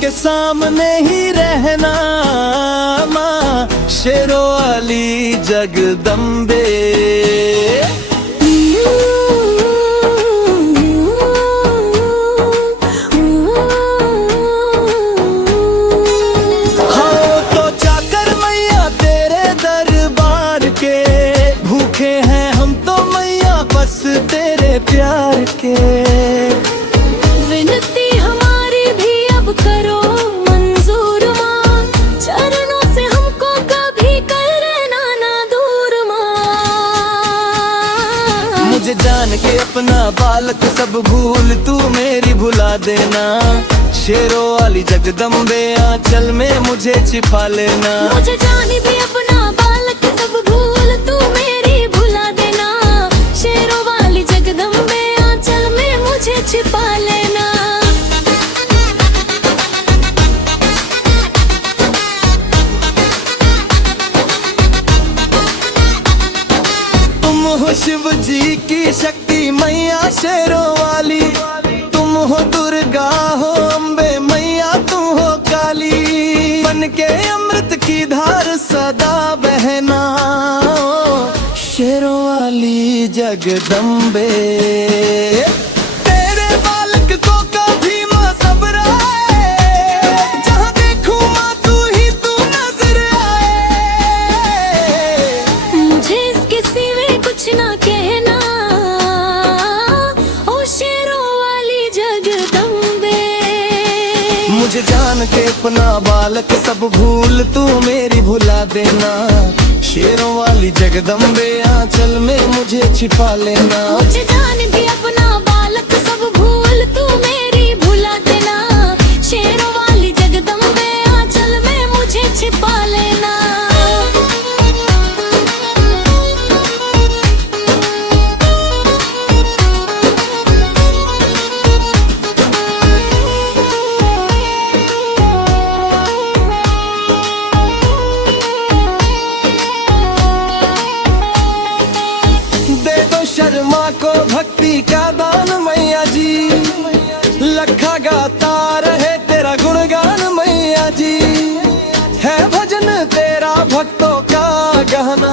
के सामने ही रहना माँ शेरों वाली जगदम्बे। हाँ तो चाकर मैया तेरे दरबार के, भूखे हैं हम तो मैया बस तेरे प्यार के। विनती हमारी भी अब करो मंजूर माँ, चरणों से हमको कभी करना ना दूर माँ। मुझे जान के अपना बालक सब भूल तू मेरी भुला देना, शेरों वाली जगदम्बे आंचल में मुझे छिपा लेना। मुझे जान भी अपना बालक सब भूल तू मेरी भुला देना, शेरों वाली जगदम्बे आंचल में मुझे छिपा लेना। तुम हो शिव जी की शक्ति मैया शेरों वाली, तुम हो दुर्गा हो अम्बे मैया तुम हो काली। बन के अमृत की धार सदा बहना शेरों वाली जगदम्बे। तेरे बालक को कभी माँ सब्र आए, जहाँ देखूं माँ तू ही तू नजर आए। मुझे इसके सिवे कुछ ना कहना ओ शेरों वाली जगदम्बे। मुझे जान के अपना बालक सब भूल तू मेरी भुला देना, शेरों वाली जगदम्बे आंचल में मुझे छिपा लेना। मुझे जान भी अपना बालक सब भूल तू मेरी भुला देना, शेरों वाली जगदम्बे आंचल में मुझे छिपा लेना। शर्मा को भक्ति का दान मैया जी, लखा गाता रहे तेरा गुणगान मैया जी। है भजन तेरा भक्तों का गहना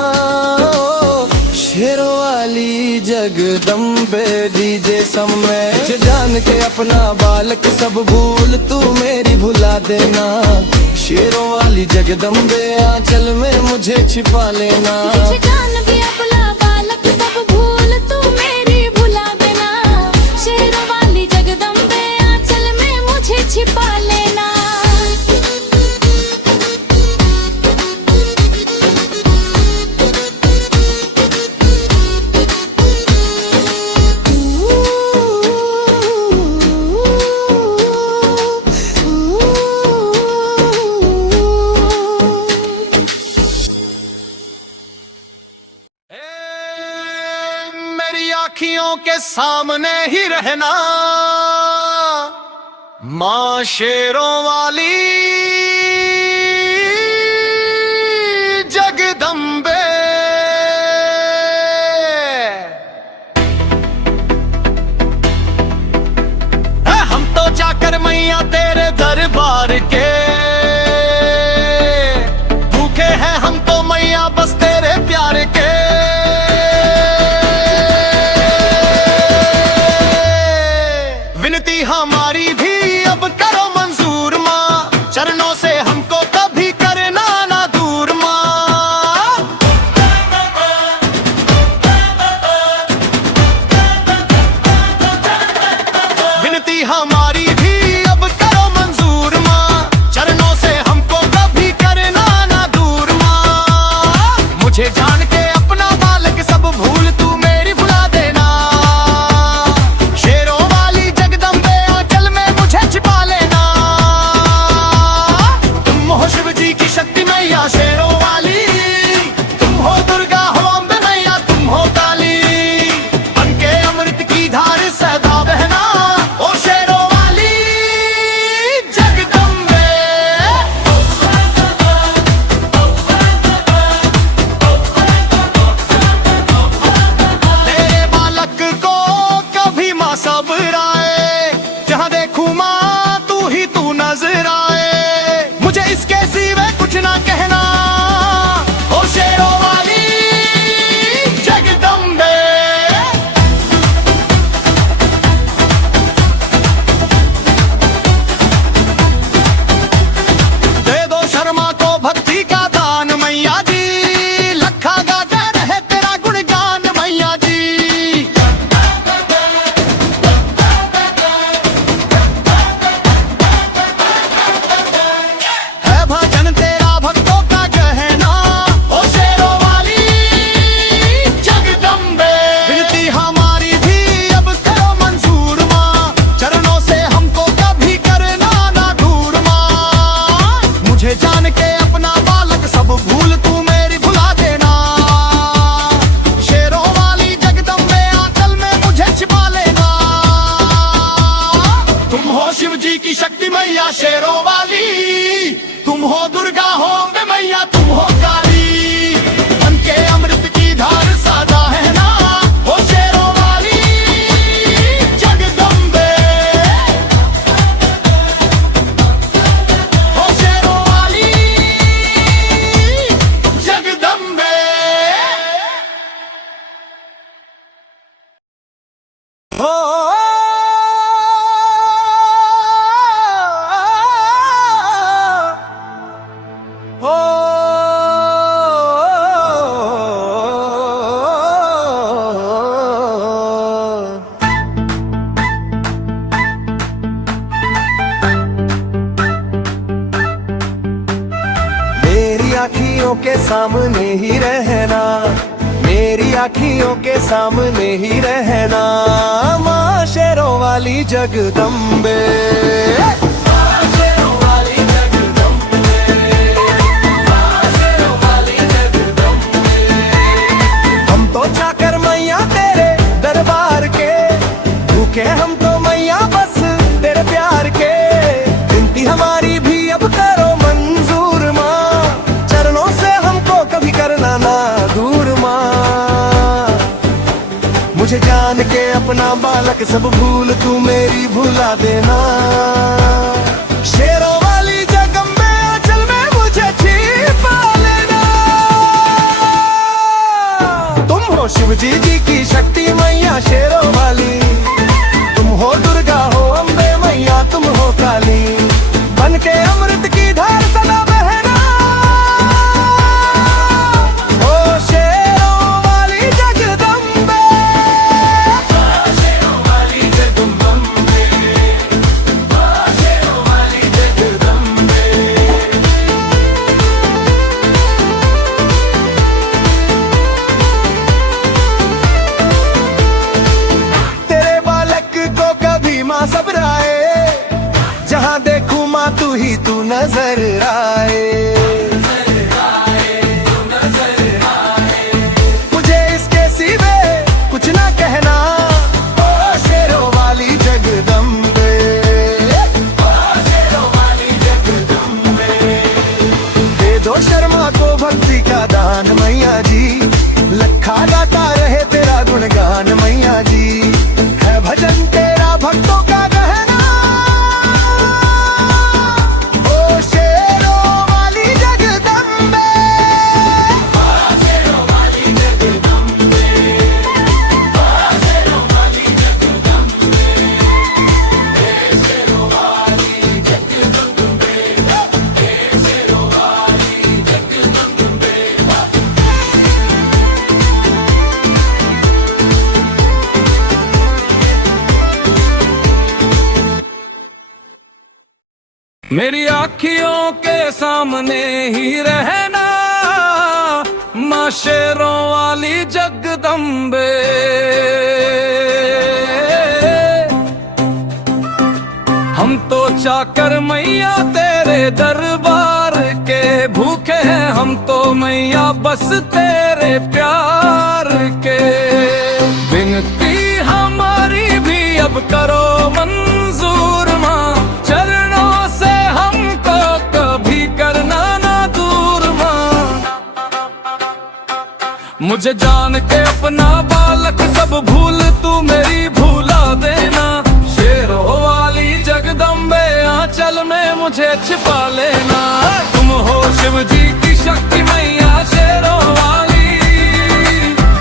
शेरों वाली जगदम्बे डीजे समय। मुझे जान के अपना बालक सब भूल तू मेरी भुला देना, शेरों वाली जगदम्बे आंचल में मुझे छिपा लेना। मुझे जान भी अपना बालक सब भूल तू मेरी भुला देना, शेरों वाली जगदम्बे आंचल में मुझे छिपा लेना। आँखियों के सामने ही रहना माँ शेरों वाली जगदम्बे। हम तो जाकर मैया तेरे दरबार के, भूखे हैं हम तो मैया बस तेरे प्यार के। हमारी भी अब करो मंजूर माँ, चरणों के सामने ही रहना, मेरी आँखियों के सामने ही रहना। माँ शेरों वाली जगदम्बे, चाकर मैया तेरे दरबार के, भूखे हम तो मैया बस तेरे प्यार के। विनती हमारी भी अब करो मंजूर माँ, चरणों से हमको कभी करना ना दूर माँ। मुझे जान के अपना बालक सब भूल तू मेरी भुला देना। शेरों वाली जगदम्बे आंचल में मुझे छिपा लेना। तुम हो शिव जी की शक्ति मैया शेरों वाली, तुम हो दुर्गा हो अम्बे मैया तुम हो काली। बन के अमृत की धार सदा बहना, ओ शेरों वाली जगदम्बे, शेरों वाली जगदम्बे, शेरों वाली जगदम्बे। तेरे बालक को कभी माँ सब्र आए, जहाँ देखूं माँ तू ही तू नजर आए। मुझे इसके सिवे कुछ ना कहना, ओ शेरों वाली जगदम्बे, शेरों वाली जगदम्बे। दे दो शर्मा को भक्ति का दान मैया जी, लखा गाता रहे तेरा गुणगान मैया जी। है भजन तेरा भक्तों का गहना, ओ शेरों वाली जगदम्बे, शेरों वाली जगदम्बे, शेरों वाली जगदम्बे, शेरों वाली जगदम्बे, शेरों वाली जगदम्बे। मेरी आँखियों के सामने ही रहना, माँ शेरों वाली जगदम्बे। हम तो चाकर मैया तेरे दरबार के, भूखे हैं हम तो मैया बस तेरे प्यार के। विनती हमारी भी अब करो मंजूर माँ, चरणों से हमको कभी करना ना दूर माँ। मुझे जान के अपना बालक सब भूल तू मेरी भूला देना। शेरों वाली जगदम्बे आंचल में मुझे छिपा लेना। तुम हो शिव जी की शक्ति मैया शेरों वाली,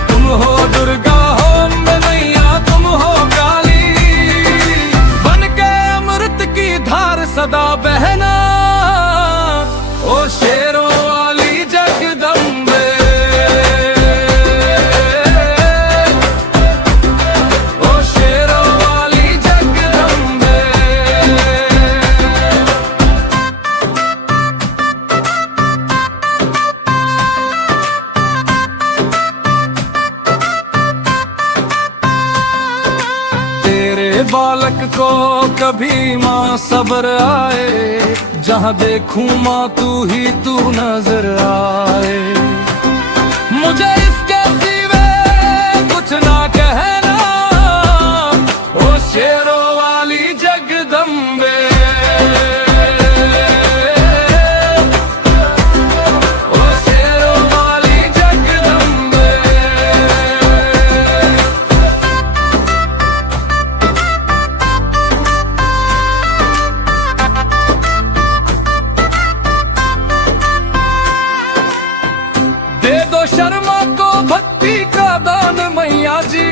तुम हो दुर्गा हो अम्बे मैया तुम हो काली। बन के अमृत की धार सदा बहना, ओ शेरों वाली जगदम्बे, ओ शेरों वाली जगदम्बे। तेरे बालक को कभी माँ सब्र आए, जहाँ देखूं माँ तू ही तू नजर आए। मुझे इसके सिवे कुछ ना कहना, ओ शेरों वाली जगदम्बे, ओ शेरों वाली जगदम्बे। दे दो शर्मा को भक्ति का दान मैया जी,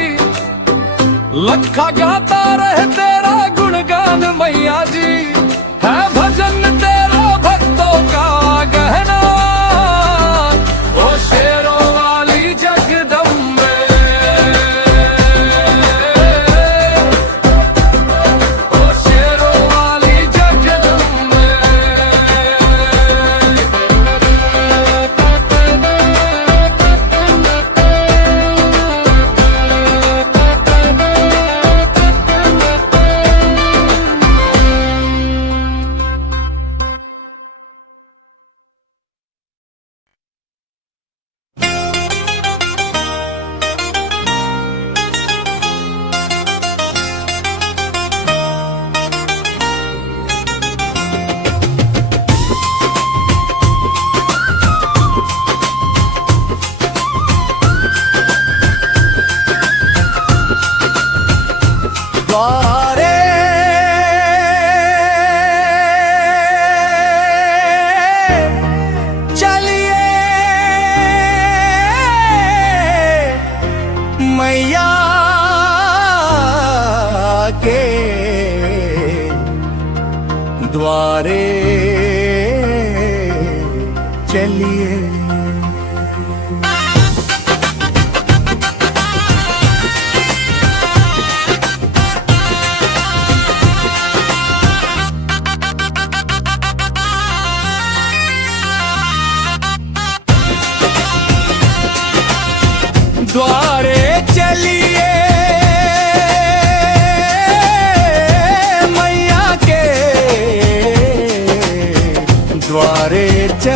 लखा गाता रहे तेरा गुणगान मैया जी। है भजन तेरा भक्तों का गहना, ओ शेरों वाली जगदम्बे, ओ शेरों वाली जगदम्बे।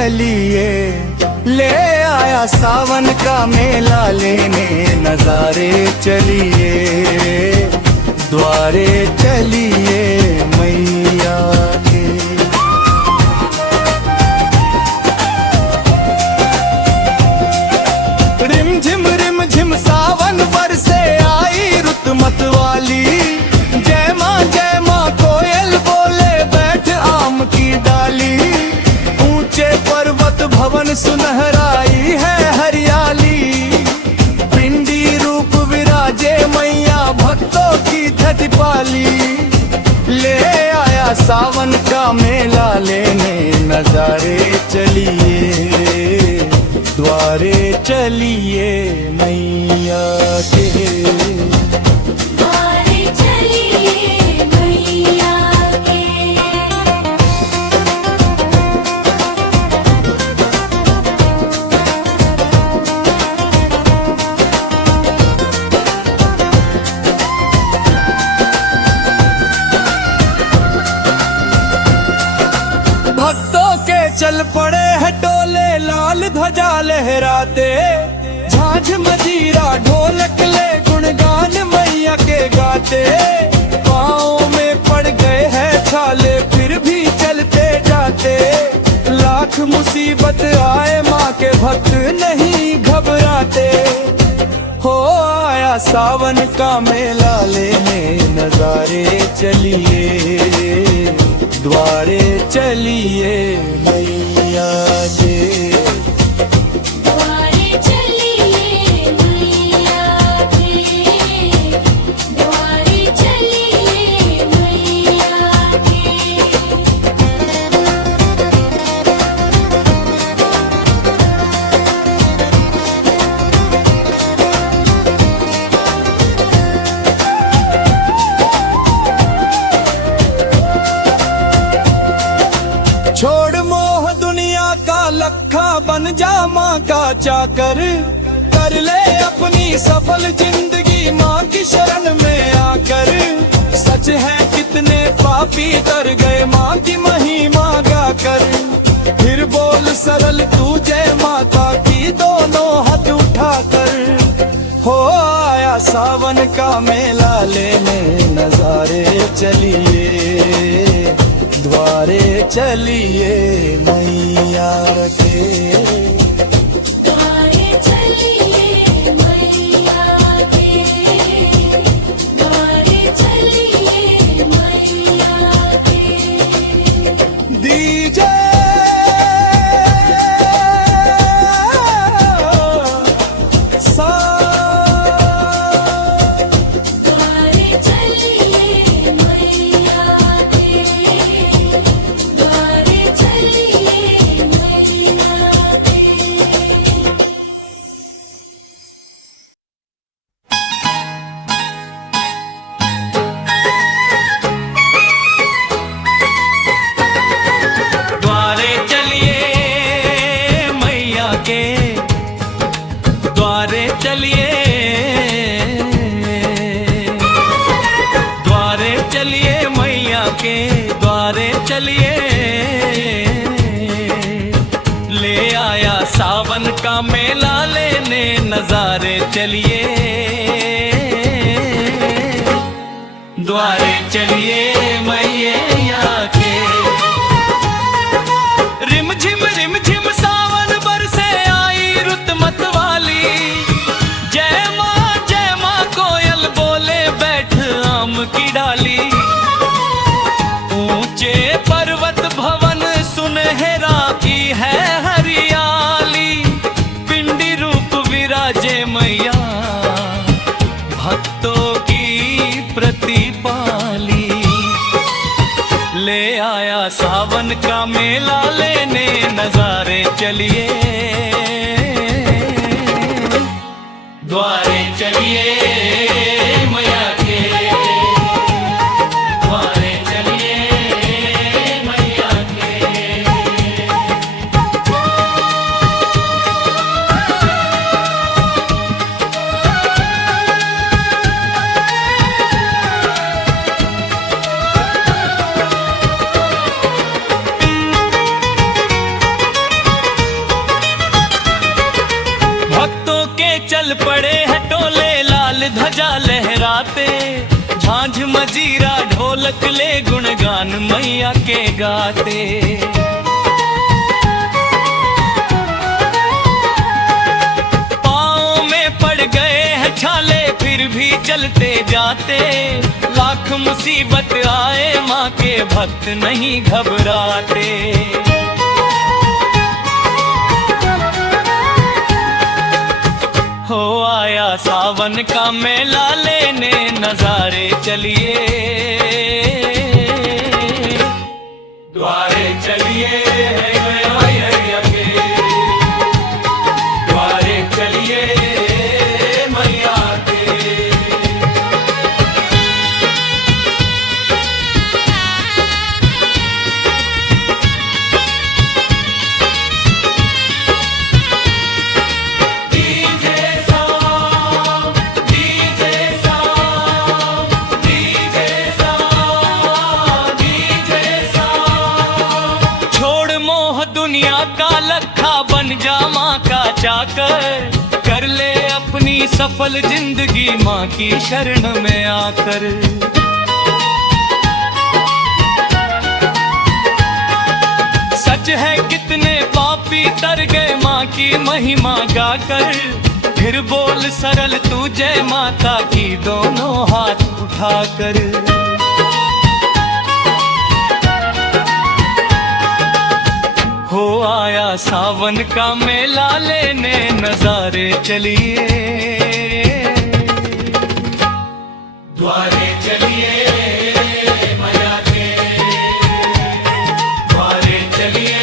चलिए, ले आया सावन का मेला लेने नजारे चलिए, द्वारे चलिए मैया के। रिम झिम सावन बरसे आई रुत मतवाली, जय माँ कोयल बोले बैठ आम की डाली। ऊंचे पर्वत भवन सुनहराई है हरियाली, पिंडी रूप विराजे मैया भक्तों की धति पाली। ले आया सावन का मेला लेने नजारे चलिए, द्वारे चलिए मैया के। द्वारे चलिए मैया के। भक्तों के चल पड़े है टोले, लाल ध्वजा लहराते, झांझ मजीरा ढोलक ले गुणगान मैया के गाते। पाँव में पड़ गए हैं छाले फिर भी चलते जाते, लाख मुसीबत आए माँ के भक्त नहीं घबराते। हो आया सावन का मेला लेने नजारे चलिए, द्वारे चलिए मैया के। द्वारे चलिए मैया के। द्वारे चलिए मैया के। छोड़ मोह दुनिया का लखा, बन जा माँ का चाकर, कर ले अपनी सफल जिंदगी माँ की शरण में आकर। सच है कितने पापी तर गए माँ की महिमा गाकर, फिर बोल सरल तू जय माता की दोनों हाथ उठाकर। हो आया सावन का मेला लेने नजारे चलिए, द्वारे चलिए मैया के। द्वारे चलिए मैया के। द्वारे चलिए मैया के। दीजे द्वारे चलिए मैया के। द्वारे चलिए मैया के। द्वारे चलिए मैया के, द्वारे चलिए, द्वारे चलिए मैया के, द्वारे चलिए। ले आया सावन का मेला लेने नजारे चलिए, द्वारे चलिए मैया के। रिम झिम सावन बरसे आई रुत मतवाली, जय माँ कोयल बोले बैठ आम की डाली। ऊंचे पर्वत भवन सुनहरा की है हरियाली, पिंडी रूप विराजे मैया भक्तों की प्रतिपाली। ले आया सावन का मेला लेने नजारे चलिए, द्वारे चलिए मैया के। द्वारे चलिए मैया के। चल पड़े हैं टोले लाल ध्वजा लहराते, झांझ मजीरा ढोलक ले गुणगान मैया के गाते। पाँव में पड़ गए हैं छाले फिर भी चलते जाते, लाख मुसीबत आए माँ के भक्त नहीं घबराते। हो आया सावन का मेला लेने नजारे चलिए, द्वारे चलिए मैया के, द्वारे चलिए मैया के। दुनिया का लखा बन जा माँ का चाकर, कर ले अपनी सफल जिंदगी माँ की शरण में आकर। सच है कितने पापी तर गए माँ की महिमा गाकर, फिर बोल सरल तू जय माता की दोनों हाथ उठाकर। हो आया सावन का मेला लेने नजारे चलिए, द्वारे चलिए मैया के, द्वारे चलिए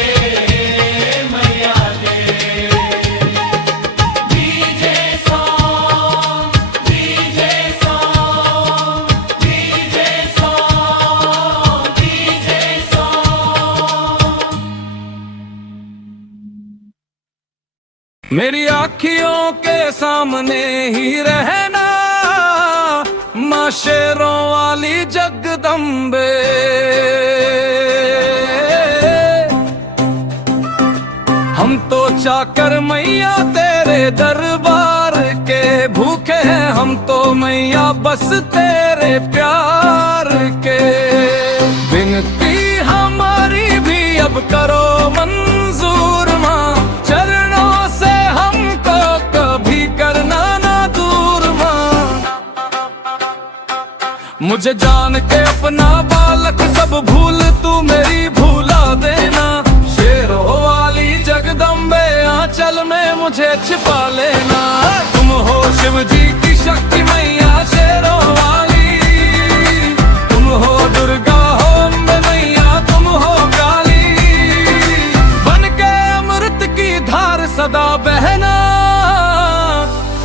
मैया के। DJ song, DJ song, DJ song, DJ song. मेरी आँखियों के सामने ही रहना माँ शेरों वाली जगदम्बे। हम तो चाकर मैया तेरे दरबार के, भूखे हैं हम तो मैया बस तेरे प्यार के। विनती हमारी भी अब करो मंजूर माँ, चरणों से हमको कभी करना ना दूर माँ। मुझे जान के अपना बालक सब भूल तू मेरी भूला देना, शेरों वाली जगदम्बे आंचल में मुझे छिपा लेना। तुम हो शिव जी की शक्ति मैया शेरों वाली, तुम हो दुर्गा हो अम्बे मैया तुम हो काली। बन के अमृत की धार सदा बहना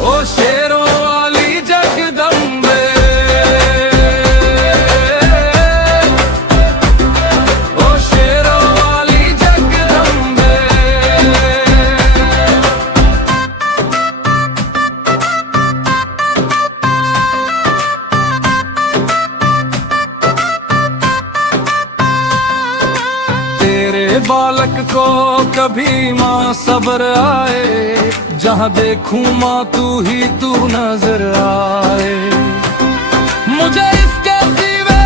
ओ शेरों वाली जगदम्बे। ओ शेरों वाली जगदम्बे। तेरे बालक को कभी माँ सब्र आए, जहाँ देखूं माँ तू ही तू नजर आए। मुझे इसके सिवे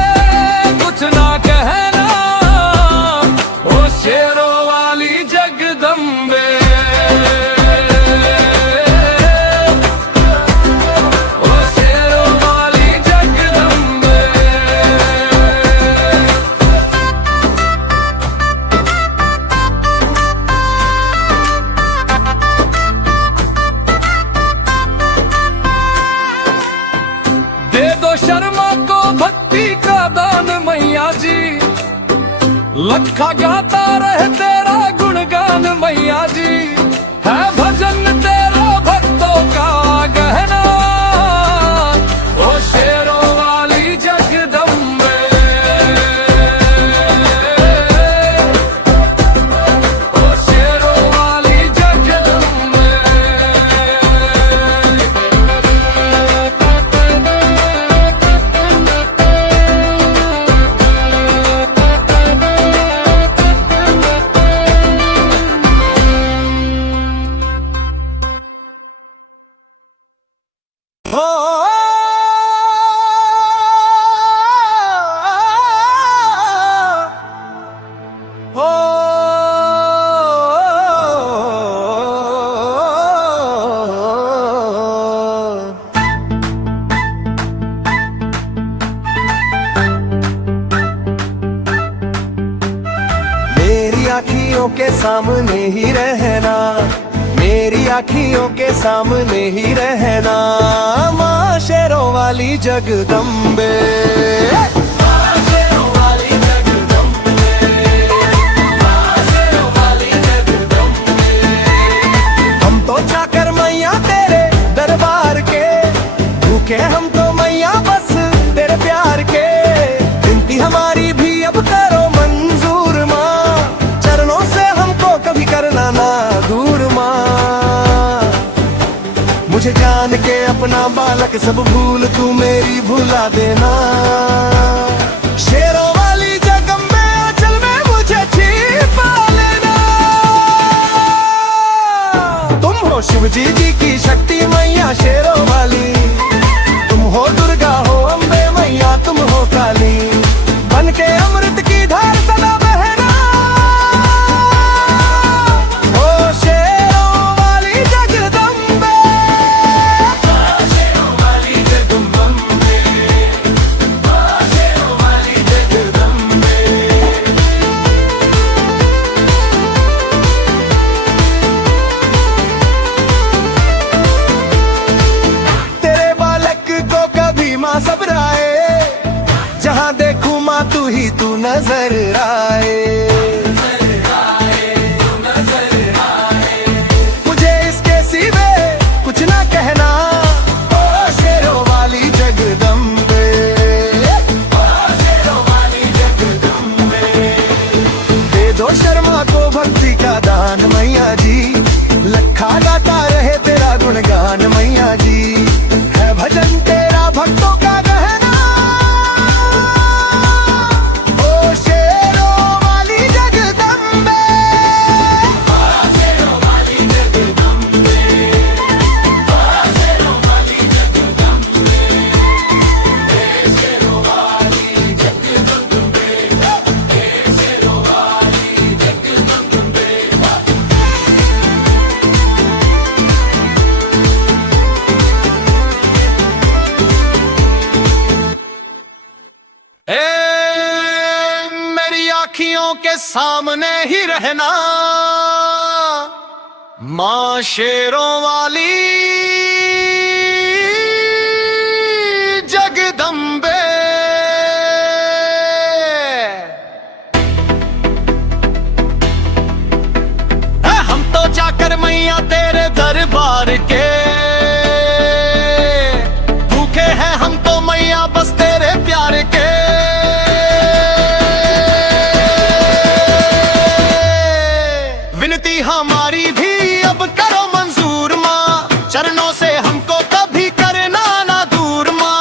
कुछ ना कहना ओ शेरों वाली जगदम्बे। ओ शेरों वाली जगदम्बे। दे दो शर्मा को भक्ति का दान मैया जी, लखा गाता रहे तेरा गुणगान मैया जी। है भजन तेरा भक्तों का गहना ओ शेरों वाली जगदम्बे। ओ शेरों वाली जगदम्बे। सामने ही रहना, मेरी आँखियों के सामने ही रहना। माँ शेरों वाली जगदम्बे, माँ शेरों वाली जगदम्बे, माँ शेरों वाली जगदम्बे। हम तो चाकर मैया तेरे दरबार के, भूखे हम तो मैया बस तेरे प्यार के। विनती हमारी भी अब करो मंजूर माँ, चरणों से हमको कभी करना ना दूर माँ। मुझे जान के अपना बालक सब भूल तू मेरी भुला देना। शेरों वाली जगदम्बे आंचल में मुझे छिपा लेना। तुम हो शिव जी की शक्ति मैया शेरों वाली, तुम हो दुर्गा हो अम्बे मैया तुम हो काली। बन के अमृत की धार सदा बहना, ओ शेरों वाली जगदम्बे, शेरों वाली जगदम्बे, शेरों वाली जगदम्बे। तेरे बालक को कभी माँ सबराए, जहाँ देखूं माँ तू ही तू नजर आए। मुझे इसके सिवे कुछ ना कहना, ओ शेरों वाली जगदम्बे, ओ शेरों वाली जगदम्बे। दे दो शर्मा को भक्ति का दान मैया जी, लखा गाता रहे तेरा गुणगान मैया जी। है भजन तेरा भक्तों का गहना, ओ शेरों वाली जगदम्बे, शेरों वाली जगदम्बे, शेरों वाली जगदम्बे, शेरों वाली जगदम्बे, शेरों वाली जगदम्बे। मेरी आँखियों के सामने ही रहना, माँ शेरों वाली जगदम्बे। हम तो जाकर मैया तेरे दरबार के, भूखे हैं हम तो मैया बस तेरे प्यार के। विनती हमारी भी अब करो मंजूर माँ, चरणों से हमको कभी करना ना दूर माँ।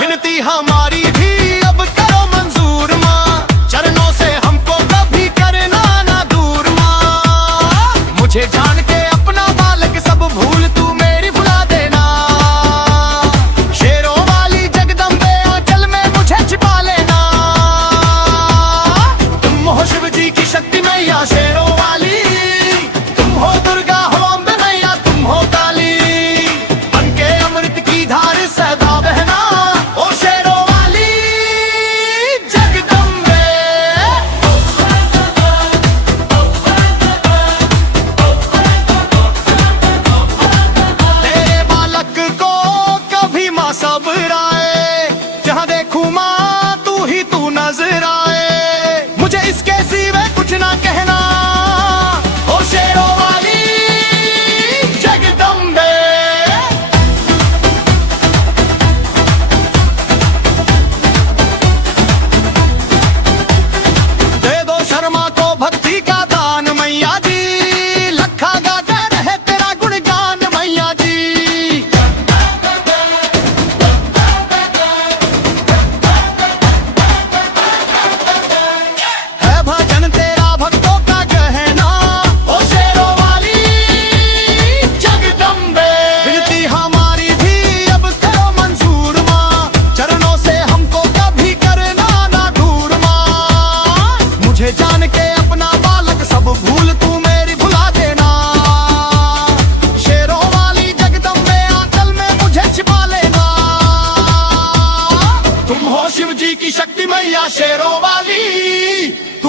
विनती हमारी भी अब करो मंजूर माँ, चरणों से हमको कभी करना ना दूर माँ। मुझे जान के अपना बालक सब भूल तू मेरी भुला देना। शेरों वाली जगदम्बे आंचल में मुझे छिपा लेना।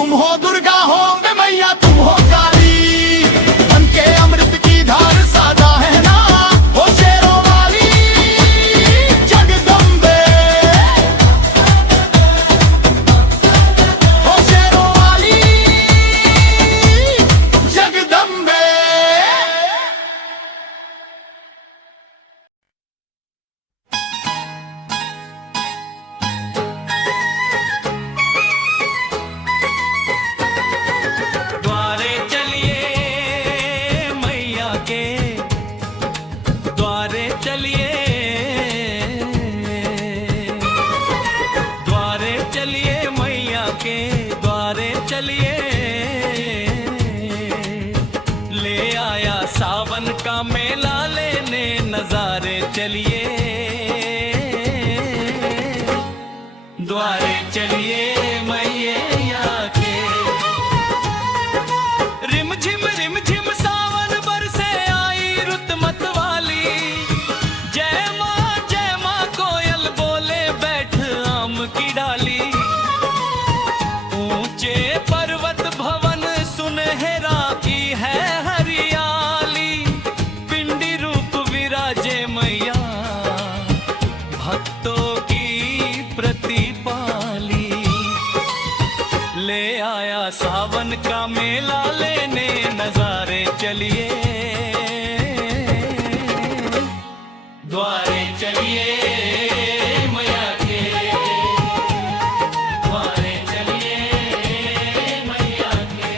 तुम हो दुर्गा, हो अम्बे मैया, तुम हो काली, मन के अमृत की धार सादा है ना, हो शेरों वाली जगदम्बे, हो शेरों वाली जगदम्बे। द्वारे चलिए मैया के, द्वारे चलिए, द्वारे चलिए मैया के, द्वारे चलिए। ले आया सावन का मेला लेने नजारे चलिए, द्वारे चलिए मैया के। रिम झिम सावन बरसे आई रुत मत वाली, जय माँ कोयल बोले बैठ आम की डाली। ऊंचे पर्वत भवन सुनहरा की है हरियाली, पिंडी रूप विराजे मैया भक्तों की प्रतिपाली। ले आया सावन का मेला लेने नजारे चलिए, द्वारे चलिए मैया के, द्वारे चलिए मैया के।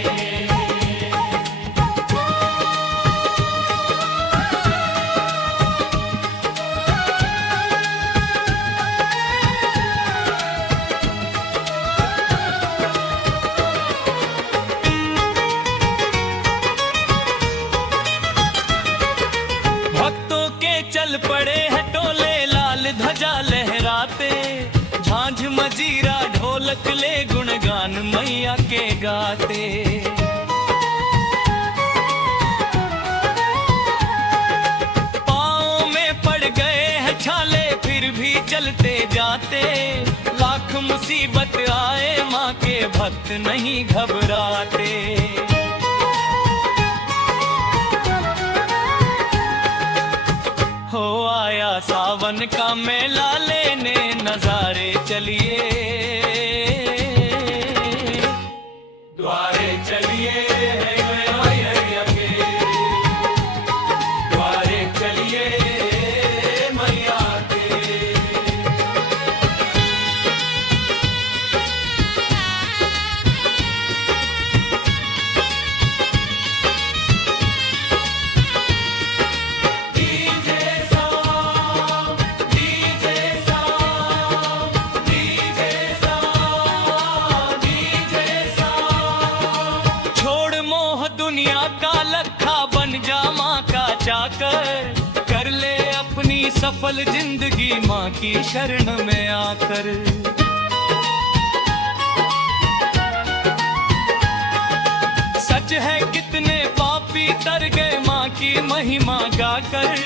भक्तों के चल पड़े हैं टोले, लाल ध्वजा लहराते, झांझ मजीरा ढोलक ले गुणगान मैया के गाते। पाँव में पड़ गए हैं छाले फिर भी चलते जाते, लाख मुसीबत आए माँ के भक्त नहीं घबराते। हो आया सावन का मेला लेने नजारे चलिए, द्वारे चलिए मैया के, द्वारे चलिए मैया के। दुनिया का लखा बन जा माँ का चाकर, कर ले अपनी सफल जिंदगी माँ की शरण में आकर। सच है कितने पापी तर गए माँ की महिमा गाकर,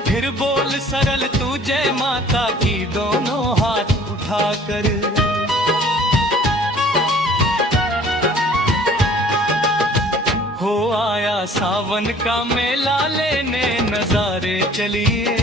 फिर बोल सरल तू जय माता की दोनों हाथ उठाकर। हो आया सावन का मेला लेने नजारे चलिए,